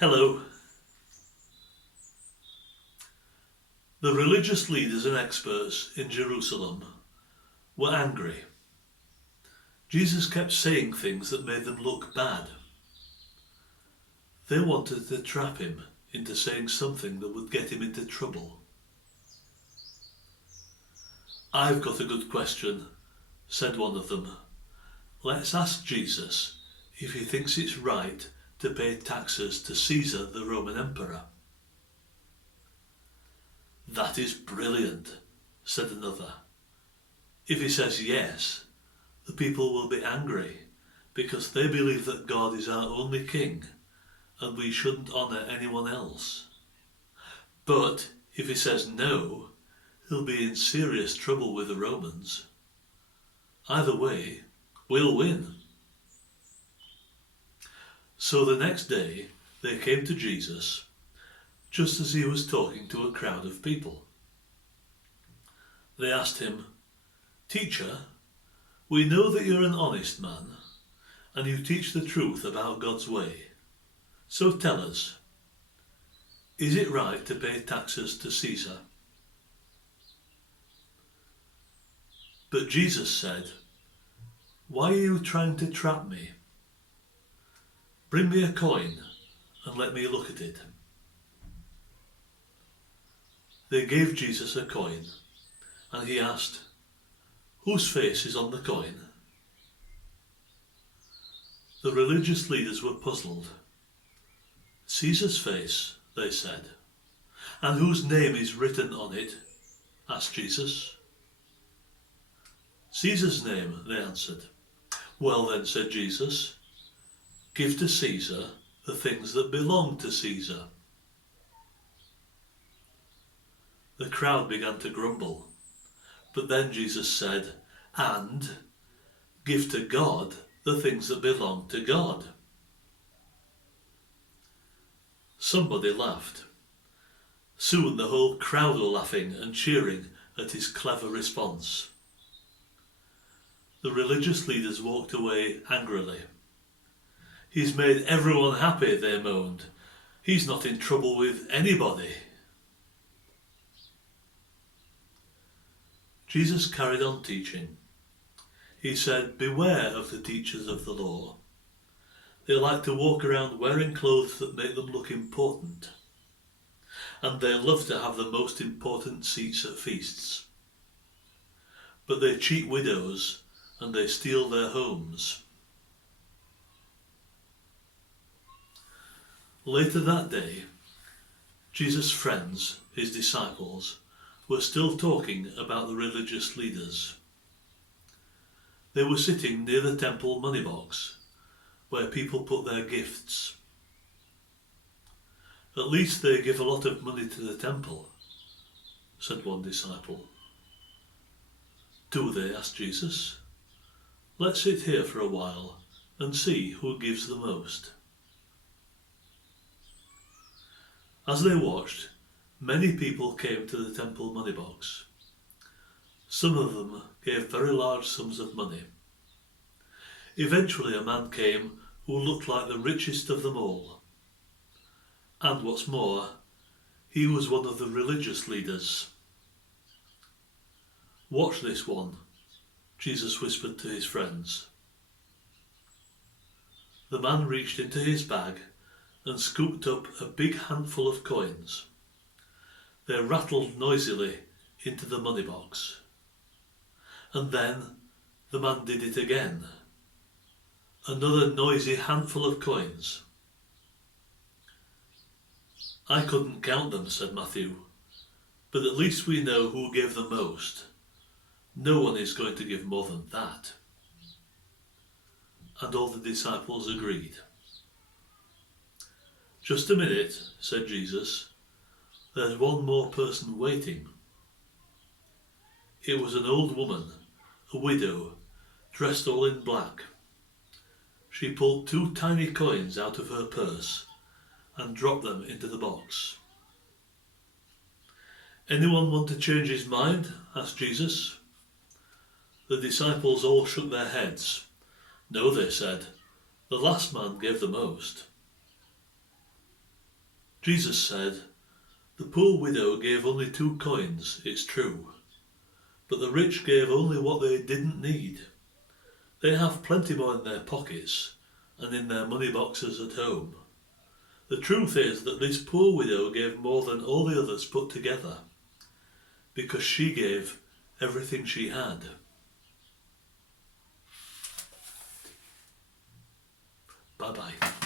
Hello. The religious leaders and experts in Jerusalem were angry. Jesus kept saying things that made them look bad. They wanted to trap him into saying something that would get him into trouble. "I've got a good question," said one of them. "Let's ask Jesus if he thinks it's right to pay taxes to Caesar, the Roman Emperor." "That is brilliant," said another. "If he says yes, the people will be angry because they believe that God is our only king and we shouldn't honour anyone else. But if he says no, he'll be in serious trouble with the Romans. Either way, we'll win." So the next day they came to Jesus just as he was talking to a crowd of people. They asked him, "Teacher, we know that you're an honest man and you teach the truth about God's way. So tell us, is it right to pay taxes to Caesar?" But Jesus said, "Why are you trying to trap me? Bring me a coin and let me look at it." They gave Jesus a coin and he asked, "Whose face is on the coin?" The religious leaders were puzzled. "Caesar's face," they said. "And whose name is written on it?" asked Jesus. "Caesar's name," they answered. "Well then," said Jesus, "give to Caesar the things that belong to Caesar." The crowd began to grumble, but then Jesus said, "And give to God the things that belong to God." Somebody laughed. Soon the whole crowd were laughing and cheering at his clever response. The religious leaders walked away angrily. "He's made everyone happy," they moaned. "He's not in trouble with anybody." Jesus carried on teaching. He said, "Beware of the teachers of the law. They like to walk around wearing clothes that make them look important. And they love to have the most important seats at feasts. But they cheat widows and they steal their homes." Later that day, Jesus' friends, his disciples, were still talking about the religious leaders. They were sitting near the temple money box, where people put their gifts. "At least they give a lot of money to the temple," said one disciple. "Do they?" asked Jesus. "Let's sit here for a while and see who gives the most." As they watched, many people came to the temple money box. Some of them gave very large sums of money. Eventually a man came who looked like the richest of them all. And what's more, he was one of the religious leaders. "Watch this one," Jesus whispered to his friends. The man reached into his bag and scooped up a big handful of coins. They rattled noisily into the money box. And then the man did it again. Another noisy handful of coins. "I couldn't count them," said Matthew, "but at least we know who gave the most. No one is going to give more than that." And all the disciples agreed. "Just a minute," said Jesus. "There's one more person waiting." It was an old woman, a widow, dressed all in black. She pulled 2 tiny coins out of her purse and dropped them into the box. "Anyone want to change his mind?" asked Jesus. The disciples all shook their heads. "No," they said, "the last man gave the most." Jesus said, "The poor widow gave only 2 coins, it's true, but the rich gave only what they didn't need. They have plenty more in their pockets and in their money boxes at home. The truth is that this poor widow gave more than all the others put together, because she gave everything she had." Bye-bye.